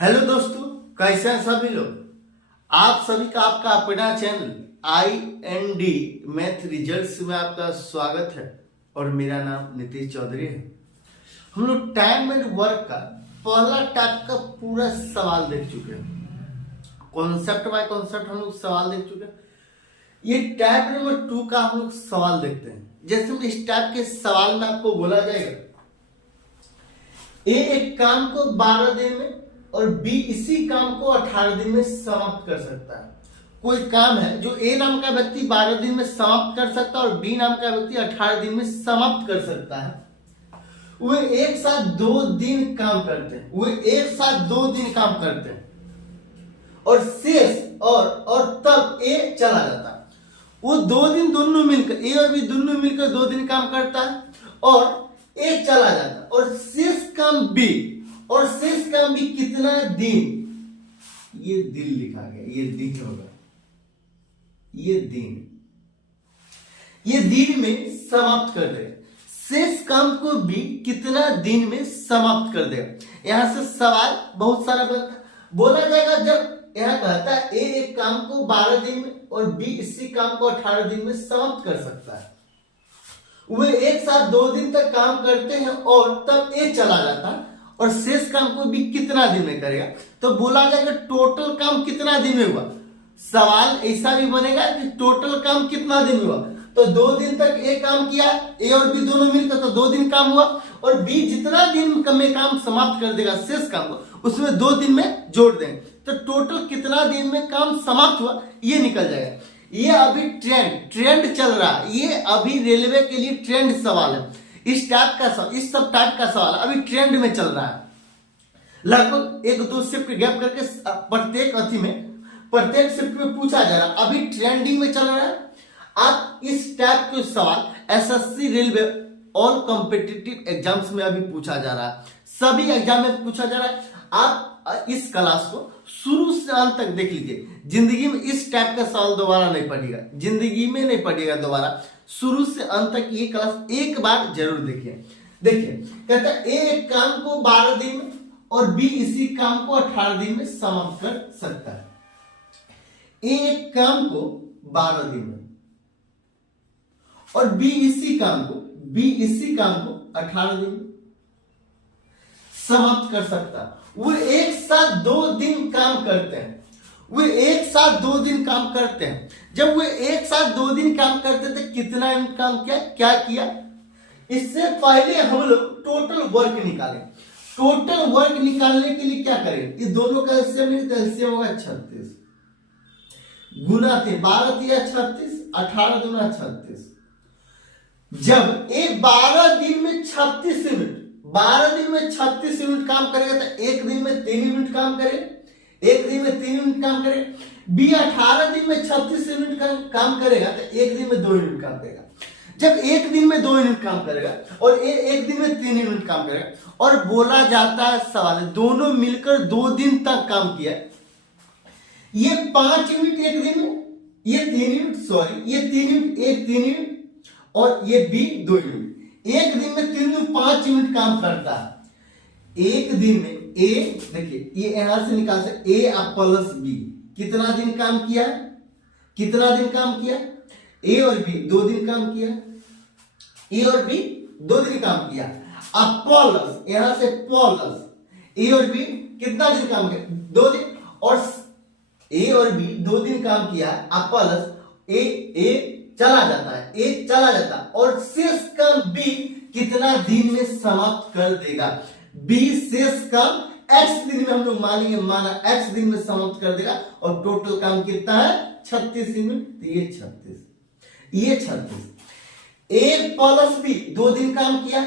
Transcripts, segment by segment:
Hello दोस्तों, कैसे हैं सभी लोग। आप सभी का आपका अपना चैनल IND मैथ रिजल्ट्स में आपका स्वागत है और मेरा नाम नीतीश चौधरी है। हम लोग टाइम एंड वर्क का पहला टाइप का पूरा सवाल देख चुके हैं। कॉन्सेप्ट बाय कॉन्सेप्ट हम लोग सवाल देख चुके हैं। ये टाइप नंबर 2 का हम लोग सवाल देखते हैं। जैसे इस टाइप के सवाल में आपको बोला जाएगा ए एक काम को 12 दिन में और बी इसी काम को 18 दिन में समाप्त कर सकता है। कोई काम है जो ए नाम का व्यक्ति 12 दिन में समाप्त कर सकता है और बी नाम का व्यक्ति 18 दिन में समाप्त कर सकता है। वे एक साथ 2 दिन काम करते हैं और शेष और तब ए चला जाता है। वो 2 दिन दोनों मिलकर ए और बी दोनों मिलकर 2 दिन काम करता है और ए चला जाता है और शेष काम बी कितना दिन, ये दिन लिखा गया, ये दिन होगा, ये दिन में समाप्त कर देगा। शेष काम को भी कितना दिन में समाप्त कर देगा। यहां से सवाल बहुत सारा बोला जाएगा। जब यहां कहता है ए एक काम को 12 दिन में और बी इसी काम को 18 दिन में समाप्त कर सकता है। वे एक साथ 2 दिन तक काम करते हैं और तब ए चला जाता है और शेष काम को भी कितना दिन में करेगा। तो बोला जाएगा टोटल काम कितना दिन में हुआ। सवाल ऐसा भी बनेगा कि टोटल काम कितना दिन में हुआ। तो 2 दिन तक ए काम किया, ए और बी दोनों मिलकर तो 2 दिन काम हुआ और बी जितना दिन में काम समाप्त कर देगा शेष काम को उसमें 2 दिन में जोड़ देंगे तो टोटल कितना दिन में काम समाप्त हुआ ये निकल जाएगा। ये अभी ट्रेंड चल रहा है। ये अभी रेलवे के लिए ट्रेंड सवाल है। इस सब टाइप का सवाल अभी ट्रेंड में चल रहा है। लगभग 1-2 शिफ्ट गैप करके प्रत्येक शिफ्ट में पूछा जा रहा है। अभी ट्रेंडिंग में चल रहा है। आप इस टाइप के सवाल SSC railway all competitive exams में अभी पूछा जा रहा है। सभी एग्जाम में पूछा जा रहा है। आप इस क्लास को शुरू से अंत तक देख लीजिए। जिंदगी में इस टाइप का सवाल दोबारा नहीं पढ़िएगा, जिंदगी में नहीं पढ़िएगा दोबारा। शुरू से अंत तक ये क्लास एक बार जरूर देखिए। कहता है ए एक काम को 12 दिन में और बी इसी काम को 18 दिन में समाप्त कर सकता है। ए एक काम को 12 दिन में और बी इसी काम को 18 दिन में समाप्त कर सकता है। वो एक साथ 2 दिन काम करते हैं। जब वो एक साथ 2 दिन काम करते थे कितना काम किया, क्या किया। इससे पहले हम लोग टोटल वर्क निकालें। टोटल वर्क निकालने के लिए क्या करें, ये दोनों का एलसीएम होगा 36 गुना 12 3 36 18 दूना 36। जब एक 12 दिन में 36 मिनट काम करेगा तो एक दिन में 3 मिनट काम करे। बी 18 दिन में 36 मिनट काम करेगा तो एक दिन में 2 मिनट काम करेगा। जब एक दिन में 2 मिनट काम करेगा और एक दिन में 3 मिनट काम करेगा और बोला जाता है सवाल दोनों मिलकर 2 दिन तक काम किया। ये 5 मिनट एक दिन में, ये 3 मिनट और ये बी 2 मिनट। एक दिन में 3 दिन 5 मिनट काम करता है। एक दिन में ए, देखिए ये यहां से निकाल सकते ए प्लस बी कितना दिन काम किया। ए और बी 2 दिन काम किया। अब प्लस यहां से प्लस ए और बी कितना दिन काम किया, 2 दिन। और ए और बी 2 दिन काम किया। अब प्लस ए चला जाता है और शेष काम बी कितना दिन में समाप्त कर देगा। बी शेष काम x दिन में हम लोग माना x दिन में समाप्त कर देगा और टोटल काम कितना है 36 मिनट। ये 36 ए प्लस बी 2 दिन काम किया।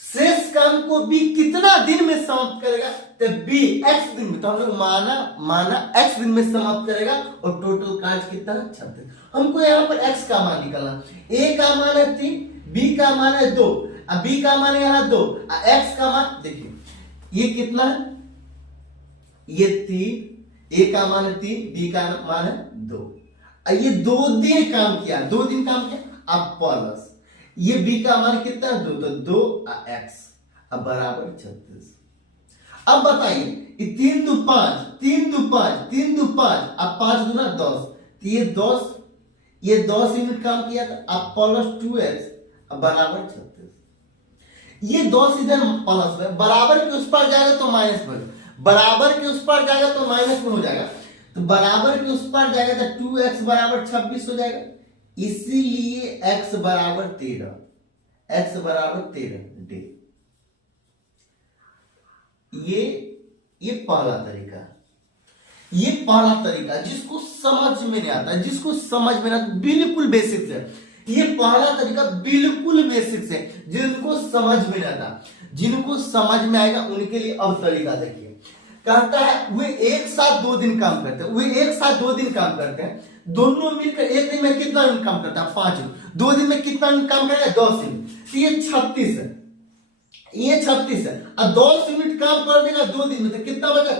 शेष काम को बी कितना दिन में समाप्त करेगा तो बी x दिन में, तो हम लोग माना x दिन में समाप्त करेगा और टोटल कार्य कितना 36। हमको यहाँ पर x का मान निकालना। a का मान है 3, b का मान है 2, अब b का मान है यहाँ 2, x का मान देखिए ये कितना है, ये 3, a का मान है 3, b का मान है 2। ये 2 दिन काम किया, अब प्लस ये b का मान कितना है 2, तो 2 x अब बराबर 36। अब बताइए, 3 दू 5, 3 दू 5, 3 दू 5, अब 5 दूना 10, तो ये 10 यूनिट काम किया था। अब प्लस 2x बराबर 36। ये 10 इधर प्लस में, बराबर के उस पर जाएगा तो माइनस में, बराबर के उस पर जाएगा तो माइनस में हो जाएगा, तो बराबर के उस पर जाएगा तो 2x बराबर 26 हो जाएगा। इसीलिए x बराबर 13, x बराबर 13 डे। ये पहला तरीका, ये पहला तरीका जिसको समझ में नहीं आता, जिसको समझ में नहीं आता, बिल्कुल बेसिक है। ये पहला तरीका बिल्कुल बेसिक है, जिनको समझ में नहीं आता, जिनको समझ में आएगा उनके लिए अब तरीका देखिए। कहता है वे एक साथ 2 दिन काम करते हैं, वे एक साथ 2 दिन काम करते हैं, दोनों मिलकर एक दिन में कितना यूनिट काम करता है? 5 यूनिट। 2 दिन में कितना यूनिट काम करेगा? 10 यूनिट। तो ये 36 है, ये 36 है। अब 10 यूनिट काम कर देगा 2 दिन में, तो कितना बचा?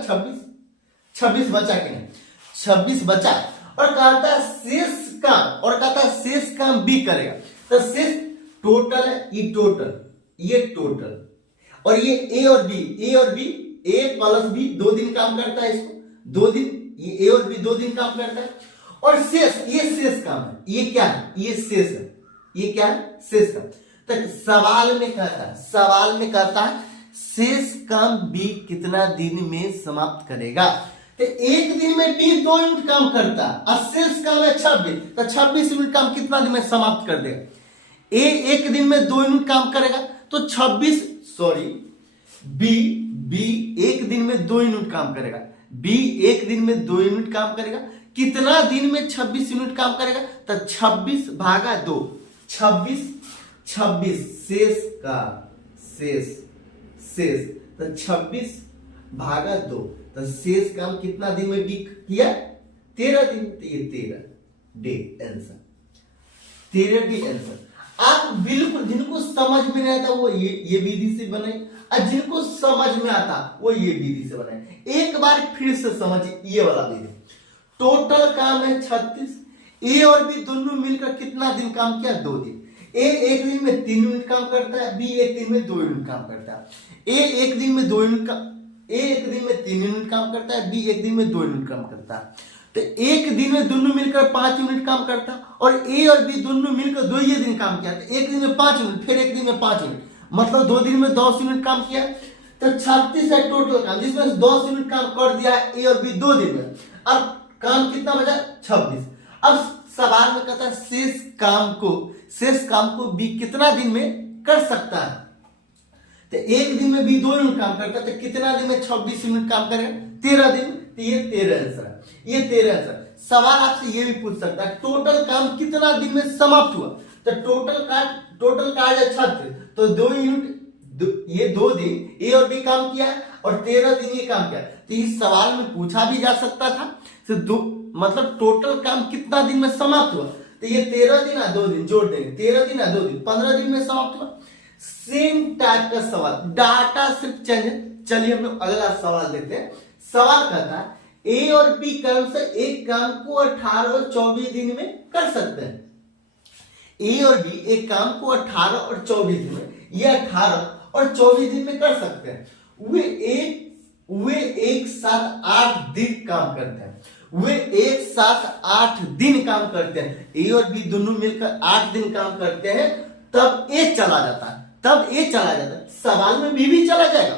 26 बचा कि नहीं? 26 बचा। और कहता है शेष काम, और कहता है शेष काम बी करेगा, तो शेष टोटल है, ये टोटल, ये टोटल, और ये ए और बी, ए प्लस बी 2 दिन काम करता है, इसको 2 दिन, ये ए और बी 2 दिन काम करता है। और शेष, ये शेष काम है, ये क्या है? ये शेष है, ये क्या है? शेष काम। तो सवाल में कहता है शेष काम बी कितना दिन में समाप्त करेगा? तो एक दिन में बी 2 यूनिट काम करता है और शेष काम है 26, तो 26 यूनिट काम कितना दिन में समाप्त कर देगा? ए एक दिन में 2 यूनिट काम करेगा, तो 26, सॉरी, बी एक दिन में 2 यूनिट काम करेगा, बी एक दिन में 2 यूनिट काम करेगा। कितना दिन में 26 यूनिट काम करेगा? तो 26 भागा 2, 26 शेष का शेष, तो 26 भागा 2, तो शेष काम कितना दिन में बी किया? 13 दिन। तो ये 13 डे आंसर, 13 डे आंसर। आप बिल्कुल, जिनको समझ में नहीं आता वो ये विधि से बनाए, और जिनको समझ में आता वो ये विधि से बनाए। एक बार फिर से समझिए ये वाला विधि। टोटल काम है 36, ए और बी दोनों मिलकर कितना दिन काम किया? 2 दिन। ए एक दिन में 3 यूनिट काम करता है, बी एक दिन में 2 यूनिट काम करता है। ए एक दिन में 2 यूनिट का, ए एक दिन में 3 यूनिट काम करता है, बी एक दिन में 2 यूनिट काम करता है। तो एक दिन में दोनों मिलकर 5 यूनिट काम करता है, और ए और बी दोनों मिलकर 2 ही दिन काम किया, तो एक दिन में 5 यूनिट, फिर एक दिन में 5 यूनिट, मतलब 2 दिन में 10 यूनिट काम किया। तो 36 है टोटल काम, जिसमें 10 यूनिट काम कर दिया है ए और बी 2 दिन में। अब काम कितना बचा? 26। अब सवाल में कहता है शेष काम को बी कितना दिन में कर सकता है? तो एक दिन में बी 2 यूनिट काम करता है, तो कितना दिन में 26 यूनिट काम करेगा? 13 दिन। तो ये 13 आंसर है, ये 13 आंसर। सवाल आपसे ये भी पूछ सकता है टोटल काम कितना दिन में समाप्त हुआ? तो टोटल कार्य है 36, तो 2 यूनिट, ये 2 दिन ए और बी काम किया और 13 दिन ये काम किया। तो इस सवाल में पूछा भी जा सकता था तो मतलब टोटल काम कितना दिन में समाप्त हुआ? तो ये 13 दिन या 2 दिन जोड़ देंगे, 13 दिन या 2 दिन, 15 दिन में समाप्त हुआ। सेम टाइप का सवाल, डाटा सिर्फ चेंज है। चलिए हम लोग अगला सवाल देखते हैं। सवाल कहता है ए और बी कर्म से एक काम को 18 और 24 दिन में कर सकते हैं। ए और बी एक काम को 18 और 24 दिन में, ये 18 और 24 दिन में कर सकते हैं। वे एक साथ 8 दिन काम करते हैं, वे एक साथ 8 दिन काम करते हैं। ए और बी दोनों मिलकर 8 दिन काम करते हैं, तब ए चला जाता है, सवाल में बी भी चला जाएगा।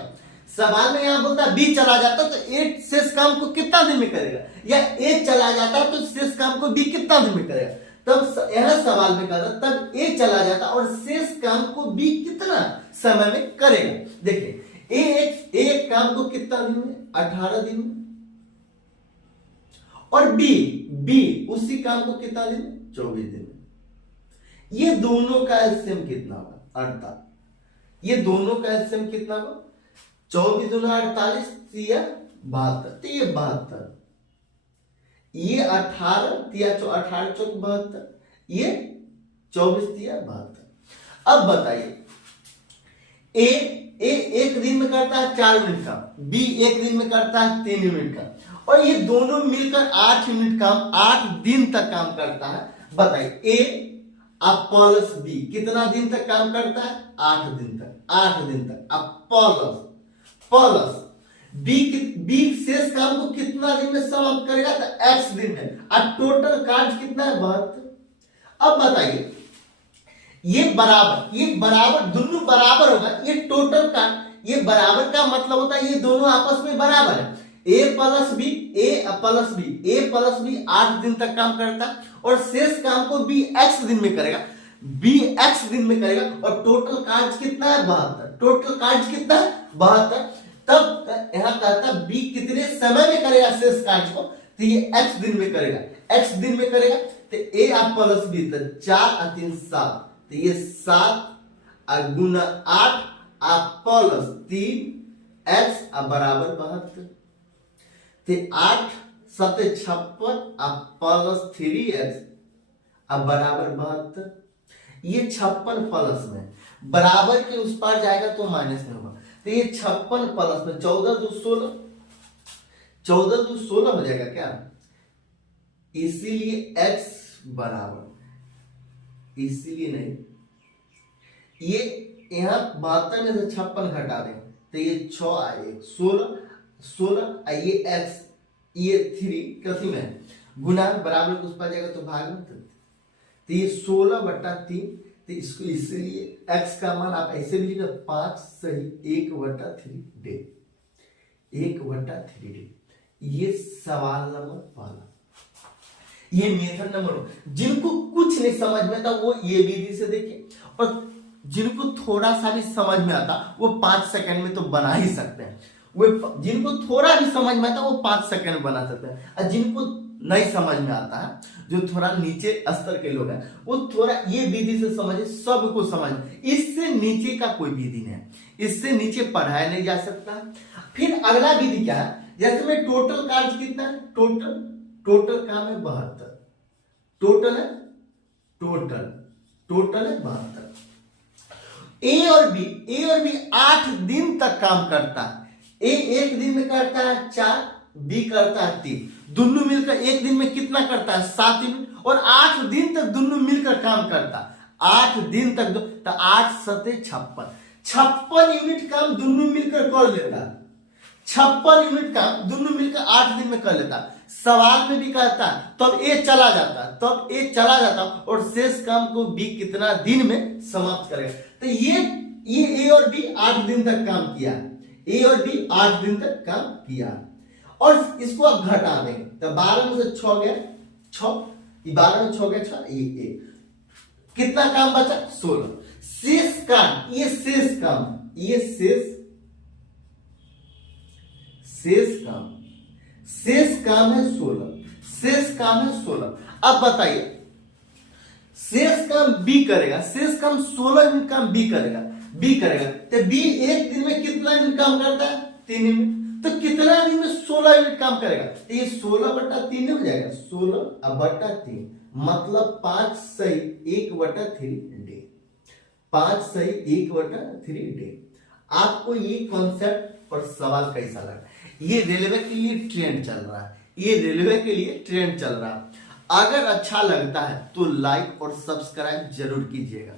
सवाल में यहां बोलता है बी चला जाता तो ए शेष काम को कितना दिन में करेगा, या ए चला जाता तो शेष काम को बी कितना दिन में करेगा। तब यह सवाल में कहता तब ए चला जाता और शेष काम को बी कितना समय में करेगा। देखिए एक काम को कितना दिन में? 18 दिन में। और बी उसी काम को कितना दिन में? 24 दिन में। ये दोनों का एलसीएम कितना होगा? 48। ये दोनों का एलसीएम कितना होगा? 24 दूना 48, 72, ये 72। ये 18 तिया 18 चौक 72, ये 24 तिया 72। अब बताइए ए एक दिन में करता है 4 यूनिट का, बी एक दिन में करता है 3 यूनिट का, और ये दोनों मिलकर 8 यूनिट काम 8 दिन तक काम करता है। बताइए ए अब प्लस बी कितना दिन तक काम करता है? 8 दिन तक। 8 दिन तक। अब प्लस बी शेष काम को कितना दिन में समाप्त करेगा, तो x दिन में। अब टोटल कार्य कितना है, 72। अब बताइए ये बराबर दोनों बराबर होगा, ये टोटल का ये बराबर का मतलब होता है ये दोनों आपस में बराबर है। ए प्लस बी 8 दिन तक काम करता है और शेष काम को बी एक्स दिन में करेगा, और टोटल कार्य कितना है, 72। तब यहां कहता बी कितने समय में करेगा शेष कार्य को, तो ये एक्स दिन में करेगा, तो ए आप प्लस बी, तो 4 और 3 7, तो ये 7 गुना 8 आप प्लस 3 एक्स बराबर 72, तो 8 7 56 आप प्लस 3 एक्स बराबर 72। ये 56 प्लस में बराबर के उस पार जाएगा तो माइनस में होगा, तो ये 56 प्लस में 14 2 16 हो जाएगा क्या, इसीलिए x बराबर, इसीलिए नहीं, ये यहां 72 में से 56 घटा दें तो ये 6 आए 16 ये x ये 3 कथी में गुना बराबर उस पर जाएगा तो भाग में, तो ये 16/3, तो इसको इसलिए x का मान आप ऐसे भी लिखिएगा 5 सही 1/3 डे, 1/3 डे। ये सवाल नंबर पहला, ये मेथड नंबर। जिनको कुछ नहीं समझ में आता वो ये विधि से देखिए, और जिनको थोड़ा सा भी समझ में आता वो 5 सेकंड में तो बना ही सकते हैं, वो जिनको थोड़ा भी समझ में आता वो 5 सेकंड में बना सकते हैं, और जिनको नहीं समझ में आता है, जो थोड़ा नीचे स्तर के लोग हैं, वो थोड़ा ये विधि से समझे, सबको समझ, इससे नीचे का कोई विधि नहीं है, इससे नीचे पढ़ाया नहीं जा सकता। फिर अगला विधि क्या है, जैसे में टोटल कार्य कितना है, टोटल काम है 72, टोटल है 72। ए और बी 8 दिन तक काम करता है, ए एक दिन में करता है 4, बी करता है 3, दोनों मिलकर एक दिन में कितना करता है 7 यूनिट, और 8 दिन तक दोनों मिलकर काम करता है, 8 दिन तक, तो 8 7 56 यूनिट काम दोनों मिलकर कर लेता है, 56 यूनिट काम दोनों मिलकर 8 दिन में कर लेता है। सवाल में भी कहता है तब ए चला जाता और शेष काम को बी कितना दिन में समाप्त करेगा, तो ये ए और बी 8 दिन तक काम किया, और इसको आप घटा देंगे तो 12 में से 6 गया 6, 12 में 6 गया 6, ये कितना काम बचा 16। शेष काम ये शेष काम है 16। अब बताइए शेष काम बी करेगा, शेष काम 16 यूनिट काम बी करेगा, तो बी एक दिन में कितना यूनिट काम करता है 3 यूनिट, तो कितना दिन में 16 यूनिट काम करेगा, तो ये 16/3 हो जाएगा, 16/3 मतलब 5 सही 1/3 डे, 5 सही 1/3 डे। आपको ये कॉन्सेप्ट और सवाल कैसा लगा, ये रेलवे के लिए ट्रेंड चल रहा है, अगर अच्छा लगता है तो लाइक और सब्सक्राइब जरूर कीजिएगा।